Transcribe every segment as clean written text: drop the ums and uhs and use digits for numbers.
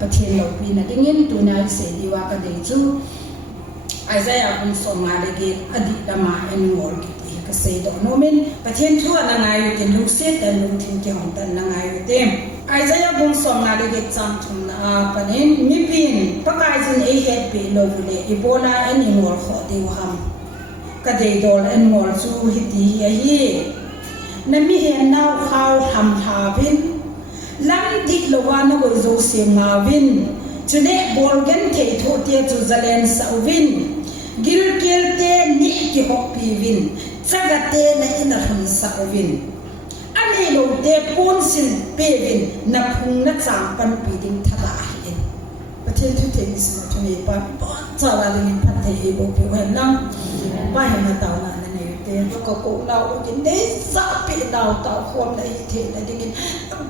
pathian lo pi na dingin tu na se diwa ka de chu Isaiah kun so nga de ge adi dama anymore ki ka se do nomen pathian thu na ngai tin lu se tan lu tin ki hong tan na ngai te Isaiah kun so nga de ge cham thum na panen mi pin pakai jin e het pe lo le ibola anymore kho de ham ka de dol anymore chu hiti hi na mi hen nau khau tham ha bin lam dik lo wa na go zo se ma bin chune borgen the tho te chu zalen sa win gil gil te ni ki hok pi win chaga te na ina hun sa win ani lo te pon sin pe win na phung na cham pan pi ding thada hin pathian thu te is na thune pa cha la ni phat the bo pi wen lam ba hin na taw na te ko ko lao din de sa pi lao taw khom na hi the na ding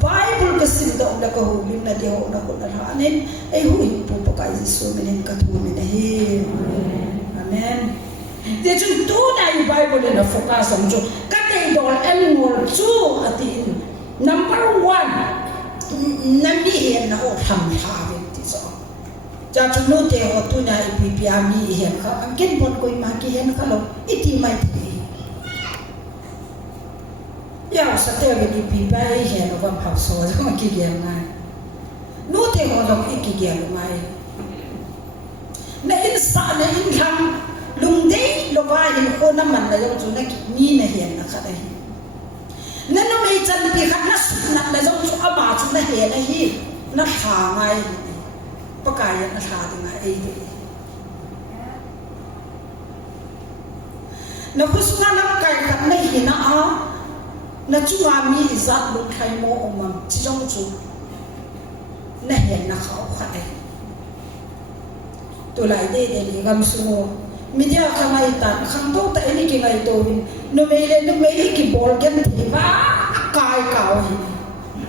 Bible ka sim da la ko lim na de ho na ko na hanin ai hui pu pa kai so men ka thu men hi amen de chu tu na Bible na focus on chu ka te dol en ngol chu atin number 1 na mi hen na ho tham tha ve ti so cha chu no te ho tu na pi pi a mi hen ka an ken bon ko ma ki hen ka lo iti mai ti ya sa te ve ni pi ba e hen no van phao so so ma ki gen mai no te ho lo ki gen mai na in sa na in kham lung dei lo ba in ko na man la yo chu na ki mi na hen na kha dai na no me chan pi khat na su na la yo chu a ba chu na he na hi na tha mai pa ka ya na tha ding ai de na ku su na kai khat na hi na a na chu wa mi izat lu khai mo omam chi jong chu na hen na khau khat ai to lai de de ni gam su media khamai tan khang to ta ni ki ngai to win no me ki bol gen thi ba kai kaw hi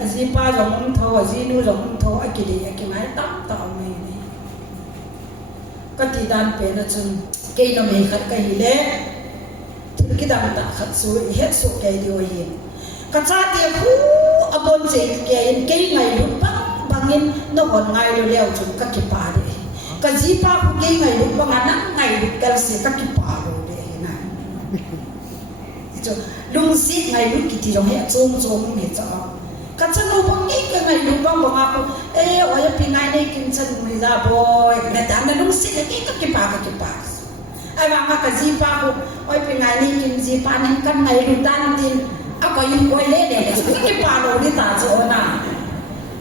azi pa jong tho azi nu jong tho akili akimai tam ta me ni ka ti dan pe na chun ke no me khat ka hi le ki dam ta khat su het su ke di o hi ka cha te khu abon che ke in ke ngai lu pa bangin no hon ngai lu leo chun ka ki pa de ka ji pa ku ke ngai lu pa ngana ngai lu kal se ka ki pa lo de na cho lung si ngai lu ki ti jong he chom chom me cha ka cha no bang ni ka ngai lu bang bang aku o ya pi ngai nei kin chan mu za boy na ta na lung si ke ka ki pa ai ba ka ji pa ku oi pi ngai nei kin ji pa nan kan ngai lu dan tin a ko yin koi le de ki pa lo ni ta cho na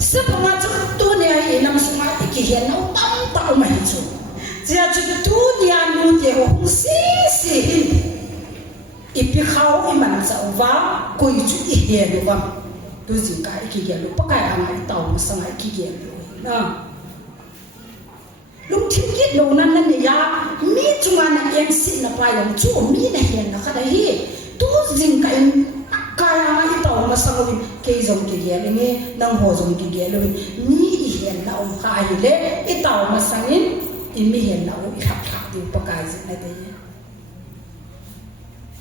se pa ma chu tu ne ai nam su ma ki hian no tam ta ma hi chu ja chu tu ni an nu te ho si i pi khao i man sa wa ko i chu i he lo wa tu ji ka ki ge lo pa ka ai tao ma sa ngai ki ge lo na lúc thiên kiết lâu năm nên để ya mi chung anh em xin là phải làm chú mi này hiện là cái đấy tu dình cái ai tàu mà sao mình cây giống cái gì này nghe đang hồ giống cái gì luôn mi hiện là ông khai đấy cái tàu mà sang in mi hiện là ông khắp khắp điều bạc cái gì này đấy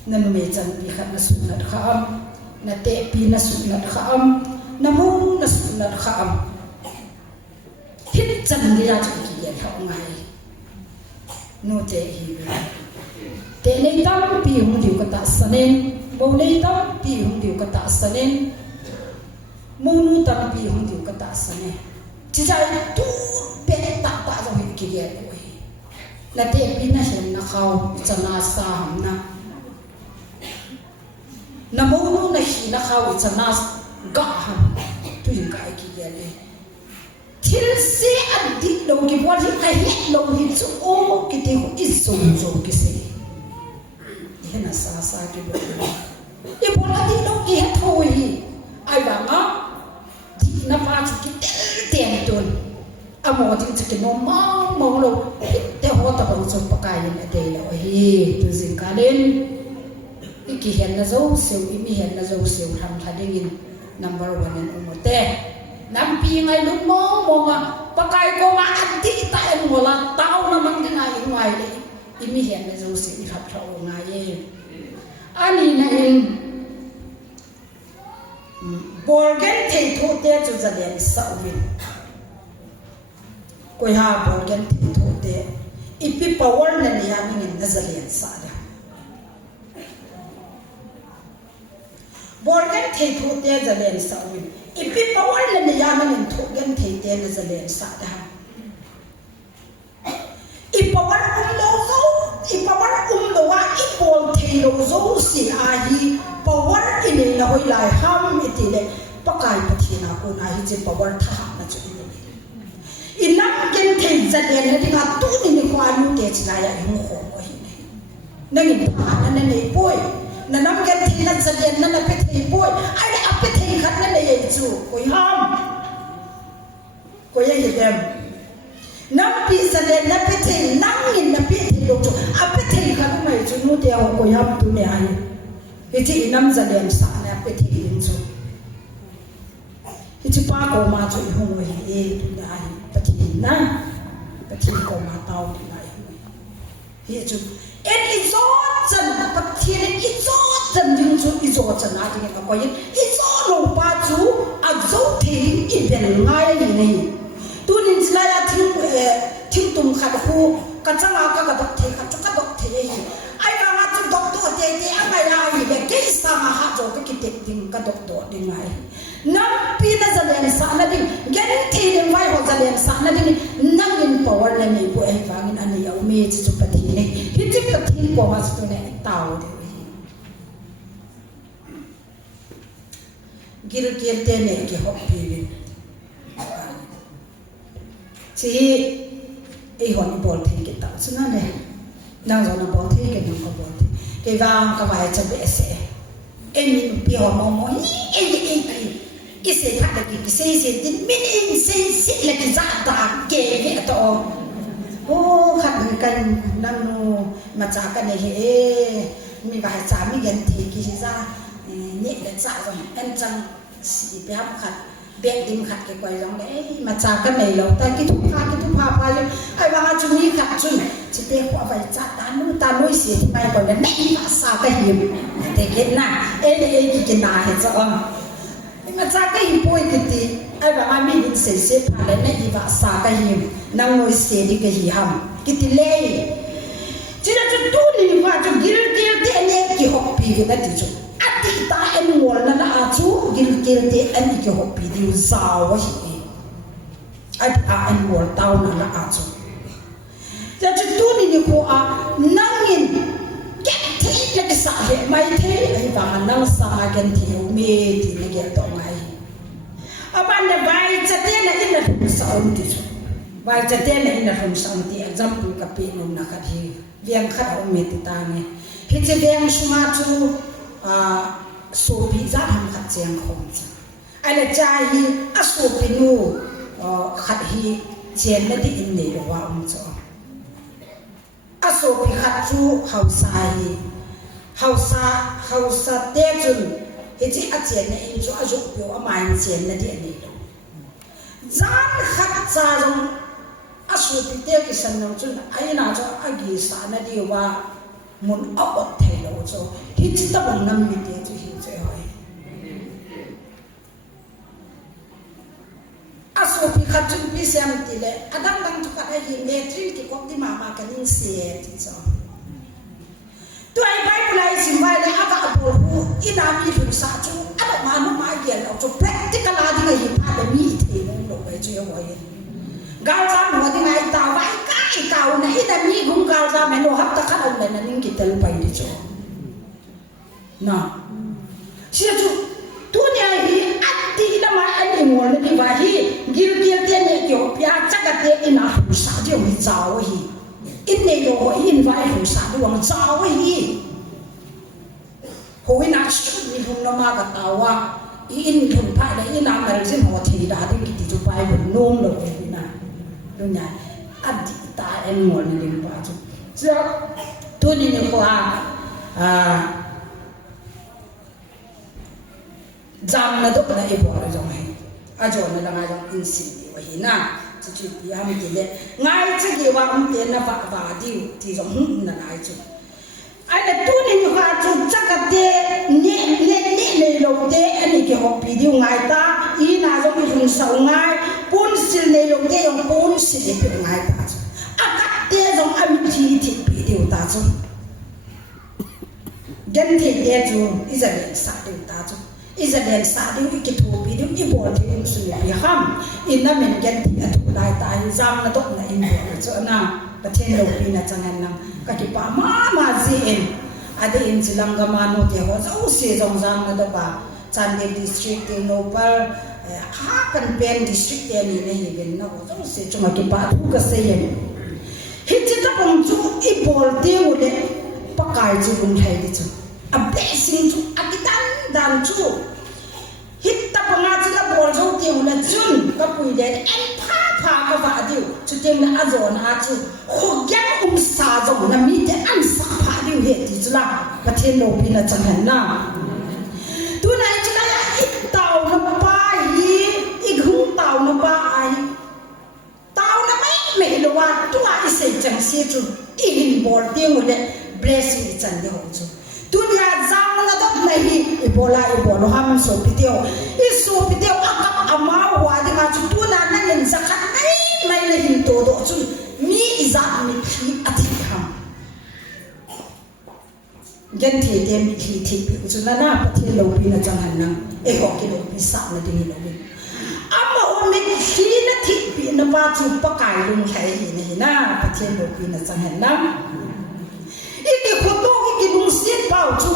nên mình chân bị khát nó sụt nát kham nó tệ pi nó sụt nát kham nó mông nó sụt nát kham hít chân đi ra chỗ kia thọ ngay nô tệ hi tệ này tâm pi hung điều cái ta sanen bầu này tâm pi hung điều cái ta sanen mông tâm pi hung điều cái ta sanen chỉ ra tu bé ta rồi cái kia rồi là tệ pi nó hiện nó khâu chân na sa hầm na mông nó hi nó khâu chân na gõ hầm tu những cái kia này thiên sĩ ăn thịt đầu cái quan hệ hết đầu hết số ô cái điều ít số cái gì thế là xa cái bộ cái bộ là thịt đầu cái hết thôi ai bảo nó thịt nó pha chút cái tiền tuần à một cái nó mong đâu thế họ tập vào trong bạc cái này đây là từ gì cả đến cái hiện là dấu siêu cái hiện là dấu siêu tham thay đến number 1 nên ông tệ nam pi ngai lúc mong à pakai ko ma anti ta en mola tao na mang ding ai ngoài đấy imi hian na zo si khap thau ngai ye ani na in borgen thei tho te chu za den sa win koi ha bol gen thi tho te ipi power na niya mingin na zalian sa da bol gen thi tho te zalian sa wi ipi power na niya mingin tho gen thi te na zalian sa da i power lo zo i power lo wa i bol thi lo zo si a hi power in na hoi lai ham itile pakai pathina ko na hi je power tha na chu inam gen thei zalian na dinga tu ni ko anu te chna ya hu kho ko hi na ngin tha na nei poi na nam gen thei na zalian na pe thei poi ai a pe thei khat na nei chu ko ham ko ye ye dem nam pi zalian na pe thei nam ngin na pe thei lo chu a pe thei khat mai chu nu te ko ham tu ne ai ke chi inam zalian sa na pe thei din chu hi chi pa ko ma chu hu we e tu na ai na pati ko ma tao di lai hi chu en izo chan pati ne izo chan jing chu izo chan na di ka ko yin izo lo pa chu a zo thi i ben ngai ni nei tu nin sla ya thing tum khat hu ka changa ka dok the ka chu ka dok the hi ai ka ma chu dok to te te a mai la hi le ke sa ma ha zo ka ki te ding ka dok to di ngai nam pi na zalian sa na ding gen thi ding vai ho zalian sa na ding nang in power na nei po ai wangin ani yau me chu pati ne hi chi pati ko ma chu ne tao de gil gil te ne ki hok pi win chi ei hon bol the ki ta chu na ne nang zo na bol the ke nang ko bol ke wang ka vai cha be se em pi ho mo mo ei ise thak da ki se din min in se la ki za ta ke ve to o khat kan nang no ma cha ka ne he mi ba cha mi gen thi ki za ni le cha zo en chang si pe hap khat be dim khat ke koi jong le ma cha ka nei lo ta ki thu pha pa le ai ba chu ni khat chu chi te ko vai cha ta nu si ti mai ko le nei ma sa ka him te ke na e ki na he cha ma cha ka hi poi ti ai ba ma mi ni se pha le nei ba sa ka him nang noi se di ka hi ham ki ti le chi na chu tu ni ma chu gil te ne ki hok pi ge na ti chu ati ta en wol na a chu gil te an ki hok pi di za wa hi ati a en wol tau na a chu cha chu tu ni ko a nangin get the la sa he mai the ai ba nang sa gen thi me ti ne ge to mai aban da bai cha te na in na sa on ti chu bai cha te na in na sa on ti example ka pe no na ka thi viang khat o me ti ta ne he che viang suma chu so pi za ham khat cheng khom cha ai la cha hi a so pi nu khat hi chen na ti in ne lo wa cho aso pi khat chu hausa te chun he chi a chen na in chu a ju pyo a mai chen na di ani zan khat cha jong aso pi te ki san no chun ai na cho a gi sa na di wa mun a ot the lo cho hi chi ta bang nam mi te chu hi che hoi aso pi khat chu pi sem ti le adang dang chu ka hi me trin ki ko di ma ka ning se ti so tu ai bible ai sim vai le aka apo hu ina mi lu sa chu ada ma no ma ye lo chu practical adi ga hi pa de mi the no lo ai chu ho ye gal za mo di ngai ta vai kai kau na ida mi gung gal za me no hap ta kha on na ning ki tel pai di chu na sia chu tu ni ai hi ati ida ma ani mo le di va hi gil te ne kyo pya cha ka te ina hu sa ji mi zao hi in ne yo ho in vai hu sa du wang zao hi ho ina chu ni hum na ma ka ta wa in thun pha le ina mal sin ho thi da di ki chu pai bu nom lo hi na lu nya adi ta en mo ni ling pa chu cha tu ni ni ko jam na do na e bo la jong hai a jo na la nga jong in si di wa hi na chu chu pi am ki le ngai chi ki wa um te na ba di ti jong na nai chu ai la tu ni ni ha chu cha ka de ne lo de ani ki ho pi di ngai ta i na jong ni jong sa ngai pun sil ne lo de yong pun si để bị ngài ta chứ ác té giống âm chi thì bị điều ta chứ dân thì té chứ Israel sa điều ta chứ Israel sa điều cái thổ bị điều cái bộ thì cũng suy bị ham in năm mình dân thì ở thủ đại tại giang nó tốt là in bộ chỗ nàoประเทศเราปีน่ะจังหันนำก็ที่ป่ามาจีเอ็นอาทิตย์จิลังกามาโนเทียวเจ้าเสียจงจางนั่นป่าจันเดลดิสทริกเทโนเปลข้ากันเป็นดิสทริกเทนี่เลยเห็นนะเจ้าเสียจงมาที่ป่าทุกเสียฮิจิตะผมจูอีบอลเทียวเลยปากกายจูบุญไทยดิจูอับเบสิงจูอากิตันดันจูฮิตตะปงอาจิละบอลจูเทียวเลยจุนกับปุยเดนเอ็นพาก็ว่าดิวจุดเต็มเลยอาจารย์ฮะจูขยันสาจงนะมีแต่อันสักพาดิวเหตุจุละประเทศโลกีน่ะจังหันนะตัวไหนจุละอีเต่านะป้าอีกหูเต่านะป้าเต่านะไม่รู้ว่าตัวอีเสจังเสียจูอีหินบอลเดียวเลย blessing จังเดียวจูตัวเดียจังนะต้องไม่อีบอลห้ามสูบเดียวอีสูบเดียวอามาหัวดิมาจูตัวนั้นนั่นยังสักไม่เลยหินโตโตจุมีอิจามีที่อธิษฐานยันเทียนมีที่ที่จุนั่นน่ะประเทศเราปีน่ะจังหันนังก็กิโลปีสามนาทีเราปีอามาว่ามีที่นั่นที่ปีน่ะป้าจูปะกายลงแค่หินนี่นะประเทศเราปีน่ะจังหันนังอีกคนโตอีกลุงเสียเปล่าจู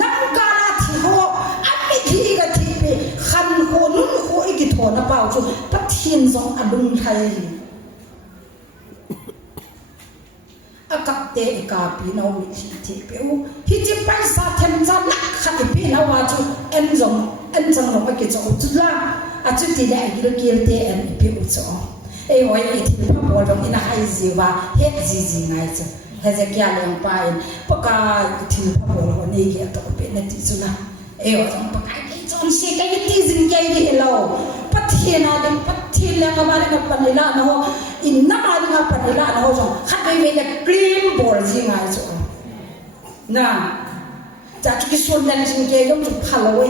นักการที่หัวอันมีที่กับที่ปีขันหัวนุ่นหัวอีกถอนน่ะเปล่าจูประเทศสองอดุลไทยกับเด็กกับพี่น้องมีที่เปียวที่จะไปสาธิตจะนักขัดพี่น้องว่าจูเอ็นจงเราไม่เกี่ยวกับจุดละอาจจะที่ได้กิโลเกียร์เดียนเปียวจูวันนี้ที่พ่อบอกว่าอินาไฮซีว่าเฮ็ดจีไงจูเฮ็ดจะกี่อะไรอย่างไปปากกาที่พ่อบอกว่านี่เกี่ยวกับเป็นนั่นที่จุดละวันนี้ปากกาที่จงเสียกันที่จริงใจดีเราปัจเจียนอะไรปัจเจียนอะไรกันมาเนี่ยปัจเจียนละนะอินน้ำมันกับปัจเจียนละนะจงขัดไปเวลาครีมบอลจริงไงจงนะจากที่ส่วนนั้นจริงใจต้องจุดพลังไว้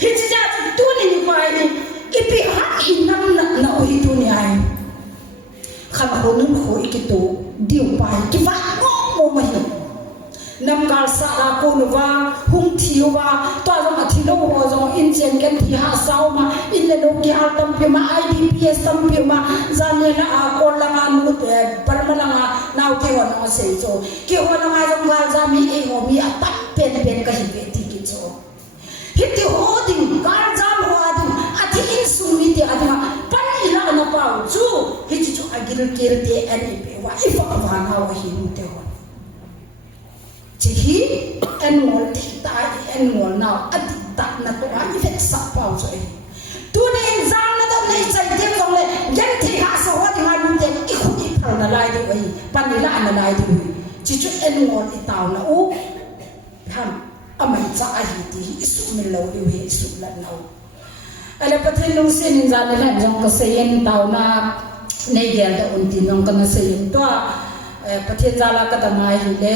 ที่จะจากตัวนี้ไปนี่อีพีหักอินน้ำนะโอ้ยตัวนี้ไอ้ขันคนนึงโหอีกตัวเดียวไปที่ว่าโง่มาเห็นนำการสาโกนว่าหุ่นทิวว่าตัวเราที่เราว่าจงอินเจนกันที่หาสาวมาอินเลโลกีอาตัมพิมา IDPS ตัมพิมาจานเนี่ยนะอาโกนละงานุเตปรมาละงานาเทวันมาเสียโจเกี่ยวกับละงาจงการจามีเองมีอัตตาเป็นกันหิเที่กิจโจฮิตที่โหดิ้งการจามหัวดิ้งอาทิอินสุมิที่อาทิมาปันอิลานาเปล่าจูฮิตจูอากิลเกียร์เตอันนี้เปว่าอีฟังวานาว่าหินุเทวันที่เอ็นมอลที่ตายเอ็นมอลน่าอดีตนักตัวอีเฟกสับเปล่าใจตัวนี้จางนั่นต้องในใจเดียวกันเลยยันที่หาสวัสดิงานมันจะอีกคนอีกคนนั่นไล่ด้วยปันนี่ละนั่นไล่ด้วยที่จุดเอ็นมอลที่ตาวน่ะโอ้ท่านอเมริกาไอ้ที่สุดมันเราดูเหตุสุดแล้วเราอะไรประเทศนู้นเส้นจานนี่แหละจงกษยตาวน่ะในเดือนแต่อุ่นที่น้องกันเสียงตัวประเทศจาลากระดมาหิเล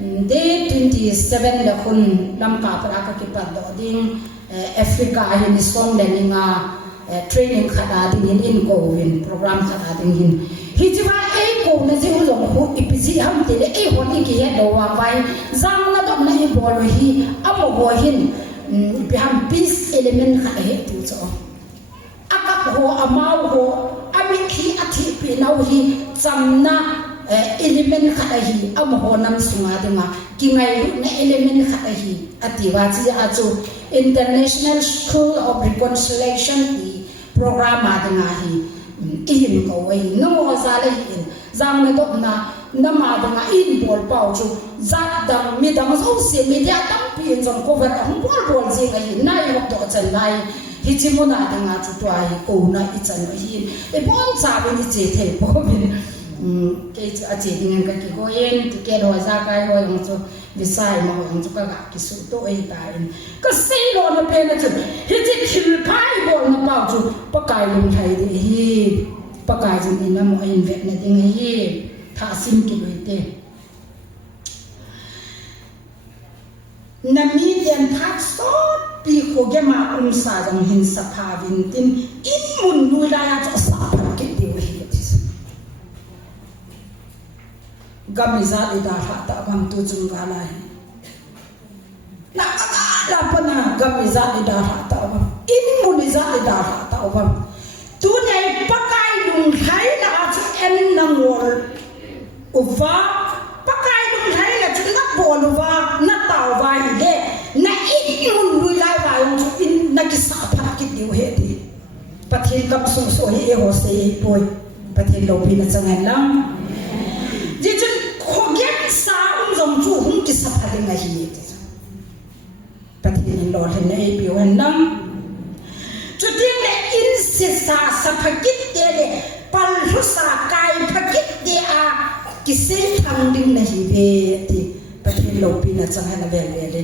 Day 27 la kun lam ka pra ka ki pa do ding Africa hin song le ninga training khada ding in ko win program khada ding hin hi jiwa ko na ji hu long hu ipiji ham te le ho ni ki he do wa pai zang na do na hi bol hi amo bo hin bi ham peace element khada he tu so akap ho amau ho ami khi athi pe nau hi chamna element khada hi amho nam sunga dinga kingai na element khada hi atiwa chi achu International School of Reconciliation hi program adinga hi in ko wai no zale hin zam na dok na nama dinga in bol pau chu zat dam mi dam so se media tam pin jong cover ang bol je ga hi nai hok do chan lai hi chi mo na dinga chu to ai ko na I chan hi e bon cha ni che the po bin cái chị thì ngân cái cô yên thì cái đồ ra cái rồi ông cho đi sai mà ông cho cái số tôi ấy tại cái xe đồ nó bên là chứ hết chị chịu cái bộ nó bảo chú bắt cái luôn thấy thì hi bắt cái gì thì nó mọi người Việt này thì nghe hi thà xin cái đối tượng nằm đi tiền thắt sốt bị khổ cái mà sa rằng hình sập hà vinh tin in muốn nuôi ra cho sa cái điều hi gamiza ida hata bam tu jungga lai na la pana gamiza ida hata bam imuniza ida hata bam tu nei pakai lung hai la chu en na ngol uva pakai lung hai la chu na bol uva na taw va hi le na imun lui lai va yung chu in na ki sa pha ki diu he di pathin kap so so hi e ho se hi poi pathin lo pi na changan lam ji chun khogen sa zong chu hung ki sa pha de nga hi pathin lo hen nei bi wan nam chu tin le in se sa sa phakit de le pal hu sa kai phakit de a ki se thang ding na hi ve ti pathin lo pi na changan na ve ve le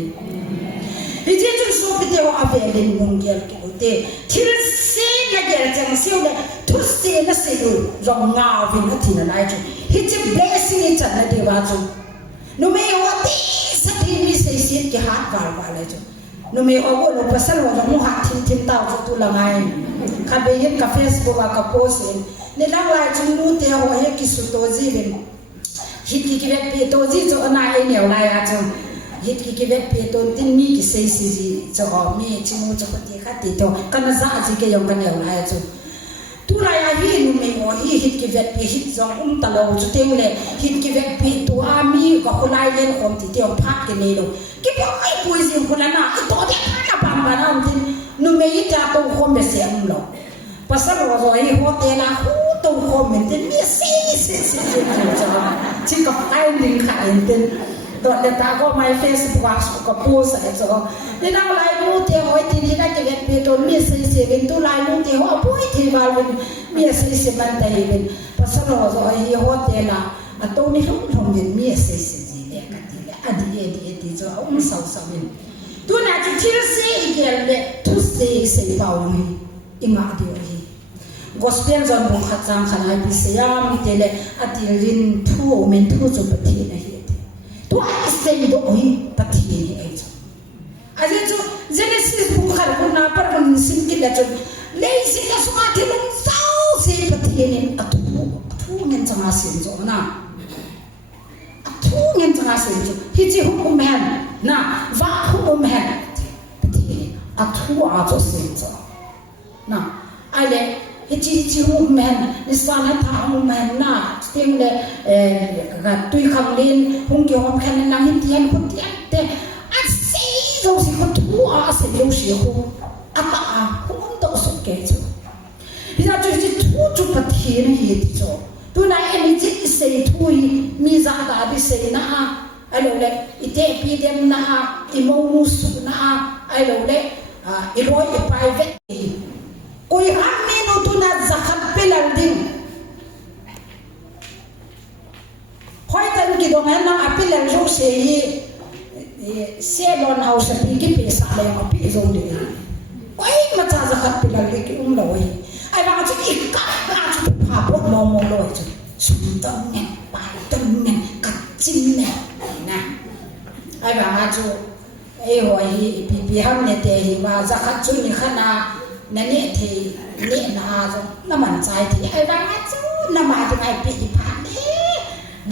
Hiji chun so pite wa avelin mong gel to te til se na gel chang siu le tu se na se lu rong ngao vin na thina lai chu hiji blessing ni chan na de wa chu no me wa ti sa thi ni se si ki hat wal wa le chu no me o wo lo pasal wa mo ha thin tau chu tu la ngai ka be yin ka Facebook ka post ni la wa chu nu te ho he ki su to ji len hit ki vet pe to ji chu na ai neu lai a chu hit ki vet pe to tin ni ki sei si ji cho mi chi mu cho ti kha ti to kana za ji ke yong kan neu lai chu tu la ya hi nu me o hi hit ki vet pe hit zong ta lo chu teng le hit ki vet pe tu a mi ka ko lai len om ti te om phat ke ne lo ki po ai pui sim ko la na to de na pam ba na tin nu me yi ta to ko me se am lo pasal wa zo hi ho te la hu to ko men tin mi si chi ka ai ning kha en tin to le ta ko my Facebook ko post ai zo ni na lai nu te ho ti ni na ke vet pe to mi se ven tu lai nu te ho pui ti ba ven mi se ban ta ven pasal wa zo hi ho te la a to ni hom ven mi se ji le ka ti le a di ti zo sau ven tu na ti til se i gel le tu se pa wi inga di hi gospel zon bu khatang khanai bi se ya mi te le atirin thu men thu zo pa thi na hi tu a se do hi pa thi ni ai zo aje zo genesis bu khar ko na par kon sim ki la zo le si la so ma thi lung sau se pa thi ni thu ngen changa sin zo na thu ngen changa sin zo hi ji hu men na va hu men a thu a zo sin zo na ale hiji hu men ni san ha tha hu men na ting le ga tui khang lin hung ki hom khan na hin tian hu tian te a si zo si ko thu a se lo shi hu a ta a hu to so ke zo bi na ju ji thu chu pa thi na hi ti zo tu na e ji se thu mi za da bi se na a alo le ite pi dem na a i mo mu su na a alo le i roi e private koi han ni no tu na zakhat pelal ding khoi tan ki dong na apilal jo se hi se lon house pi ki pe sa le ma pi zo de koi ma cha zakhat pelal ki loi ai ba chi ki ka chu pa po mo loi chu sum tong ne pa tong ne ka chin ne na ai ba chu ai ho hi pi ham ne te hi ma zakhat chu ni khana na ne thì ne na zo na man chai thì ai ba chu na ma thì ai pi pa ne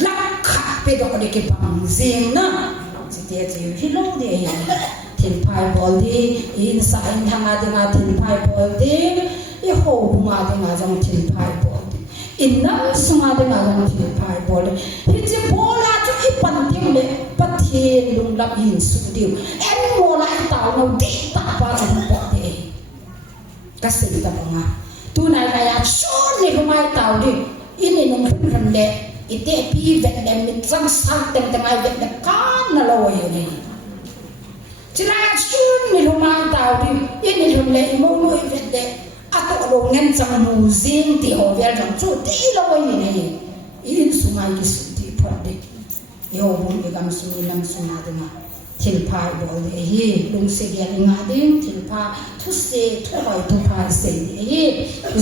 lak kha pe do ko de ke pang zing na chi te chi hi lo de thin pai bol di in sa in thanga de ma thin pai bol di i ho ma de ma jang thin pai bol in na sma de ma jang thin pai bol hi chi bola chu i pan tim le pathin lung lap in su diu en mo la ta no di ta pa chu po de kasi ta nga tu na kaya shon ni humay tao di ini nung ran le ite pi vet le mit sang sang tem ai vet le kan na lo yo ni chila shon ni humay tao di ini nung le mo mo vet le ato lo ngen sang nu zing ti ho ver jang chu ti lo yo ni in sumai ki su ti pho de yo bun e gam su nam su na de ma thil phai bol de hi lung se ge nga ding thil pha thu se thu hoi thu phai se hi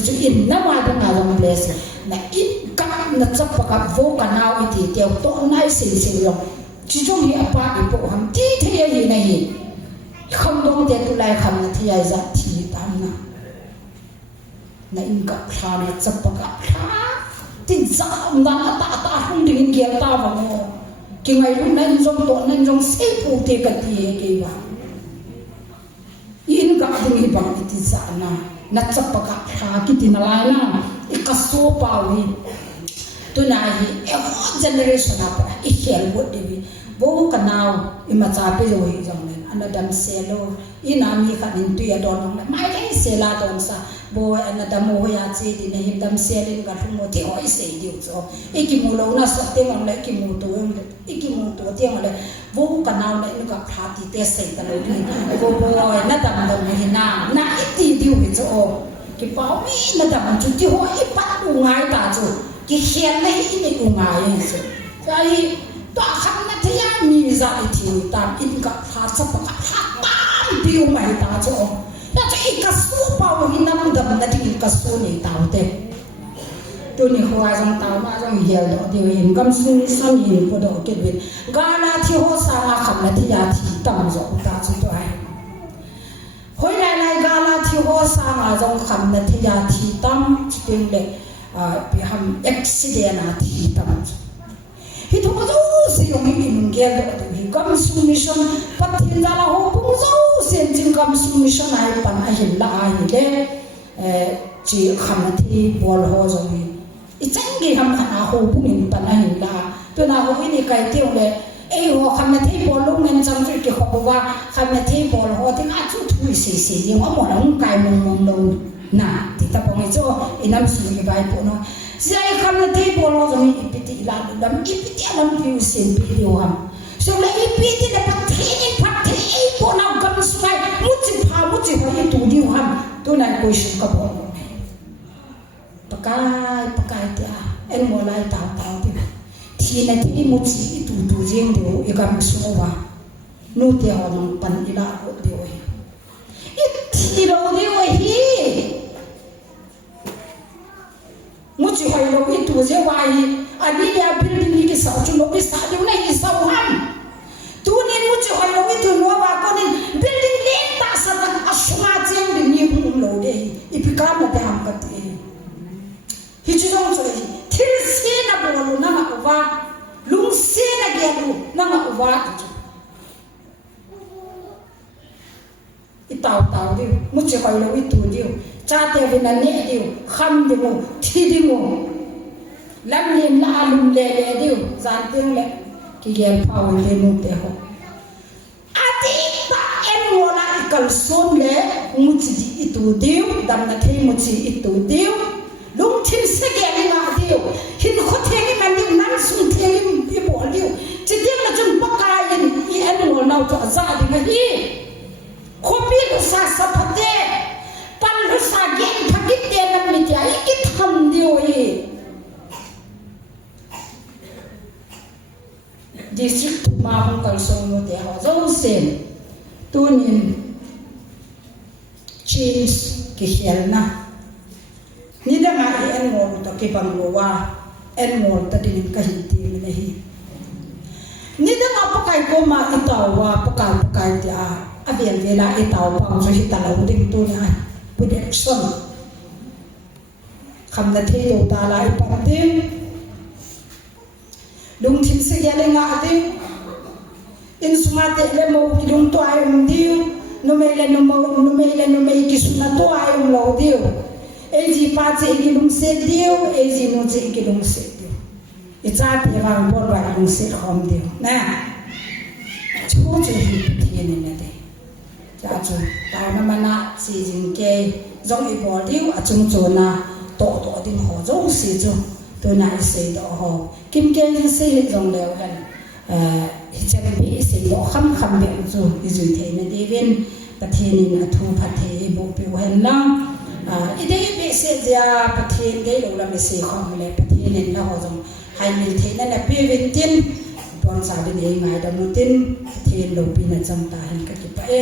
chu in na ma da na long bless na in ka na chap ka vo ka naw i ti teo to nai se se lo chi jong hi apa i po ham ti the hi na hi không dong te tu lai kham na thi ai za thi tam na in ka pha na chap ka pha tin za na ta hung ding gel ta ba mo ki ngai lu nan jong to nan jong sei pu te ka ti ke ba in ga ding ba ti za na chap ka tha ki tin la na ikaso pa wi tu na hi e generation apa i hel bo de bo kanao i ma cha pe lo hi jong len anadam selo ina mi kha din tu ya don mai le sela don sa bo anadam ho ya chi din hi dam selin ga mo ti ho i se diu so ikimu lo na sa te ngam le ikimu to te ngam le bo kanao le ni ga pha ti te se ta lo ni bo na dam dam hi na iti diu hi so ki pa mi na dam chu ti ho i pa u ngai ta chu ki hian le i ni u ngai so sai to kham na ti ya mi za i ti ta in ka pha sa pa ka ta biu mai ta chu na chu i ka su pa u hi na dam na ti ka su ni ta te tu ni hoa jong ta ma jong hiel do de hin kam su ni sam yin po do ke bin ga na thi ho sa ma kham na ti ya thi tam zo ta chu to ai hoi lai ga la thi ho sa ma jong kham na thi ya thi tam ting le bi ham accident na thi tam hi to ko se yong hi min gel do hi kam su ni shon pat hin da la ho pu zo sen jing kam su ni shon ai pan a hin la ai le chi kham na thi bol ho zo hi i chang ge ham khana ho pu min pan a hin la to na ho ni kai tiu le ei ho kham na thi bol lu ngen chang fi ke ho wa kham na thi bol ho ti a chu thu se se ni wa mo lang kai mong lo na ti ta pong cho inam su ni bai po no sai kham na thi bol ho zo mi ipiti la dam ipiti alam piu sen pi dio ham so la ipiti da pat the ei po na kam su bai mu chi ho i tu dio ham to na ko shu ka bo pakai tia en mo lai ta ti thi na ti mu chi i tu jeng dio i kam su wa nu te ho nang pan ila ro dio hi ti ro dio hi mu chi hoi lo i tu je wa hi ani ya building ni ki sa chu lo bi sa dio na i sa ham tu ni mu chi hoi lo i tu no wa ko ni building le ta sa ta asuma jeng ni ni mu lo de i pi ka ma ta ham ka ti hi chu dong so hi thil se na bo lu na ma wa lung se na ge lu na ma wa chu i tao di mu chi hoi lo i tu di cha te vi na ne di kham di mo thi di mo lam ni na lum le di zan teng le ki gel pau le mu te ho ati pa en mo la i kal son le mu chi di i tu di dam na the mu chi i tu di lung thin se ge ni na di hin kho the ni man ni nan sun the ni bi bo li chi di la jun pa ka yin i en mo na to za di ma hi kho pi lu sa sa pa te pan lu sa ge pa ki te na mi ja i ki tham di o hi district ma hong kal song no te ho zo sen tu nin change ki hiel na ni da ma en mo to ki bang lo wa en mo ta din ka hi ti ni hi ni da ma pa kai ko ma i ta wa pa kai ta a bien ve la i ta pa so hi ta la ding tu na with action kham na the yo ta la i pa tim lung thin se ya le nga de in suma te le mo ki lung to ai diu no me ki suna to ai lo diu e ji pa che ki lung se diu e ji no che ki lung se diu e cha te va bo ba lung se khom diu na chu chu hi thi ne ne de cha chu ta na ma na si jin ke zong i bo diu a chung chu na to din ho zo si chu to na se do ho kim ke ni se zong leo han hi cha be se do kham be chu i zu the ne de ven pathin na thu phathe bo pe hen na i de be se ja pathin de lo la me se khom le pathin ne la ho jong hai min the na pe ven tin ton sa de ngai da mu tin pathin lo pi na cham ta han ka ki pa e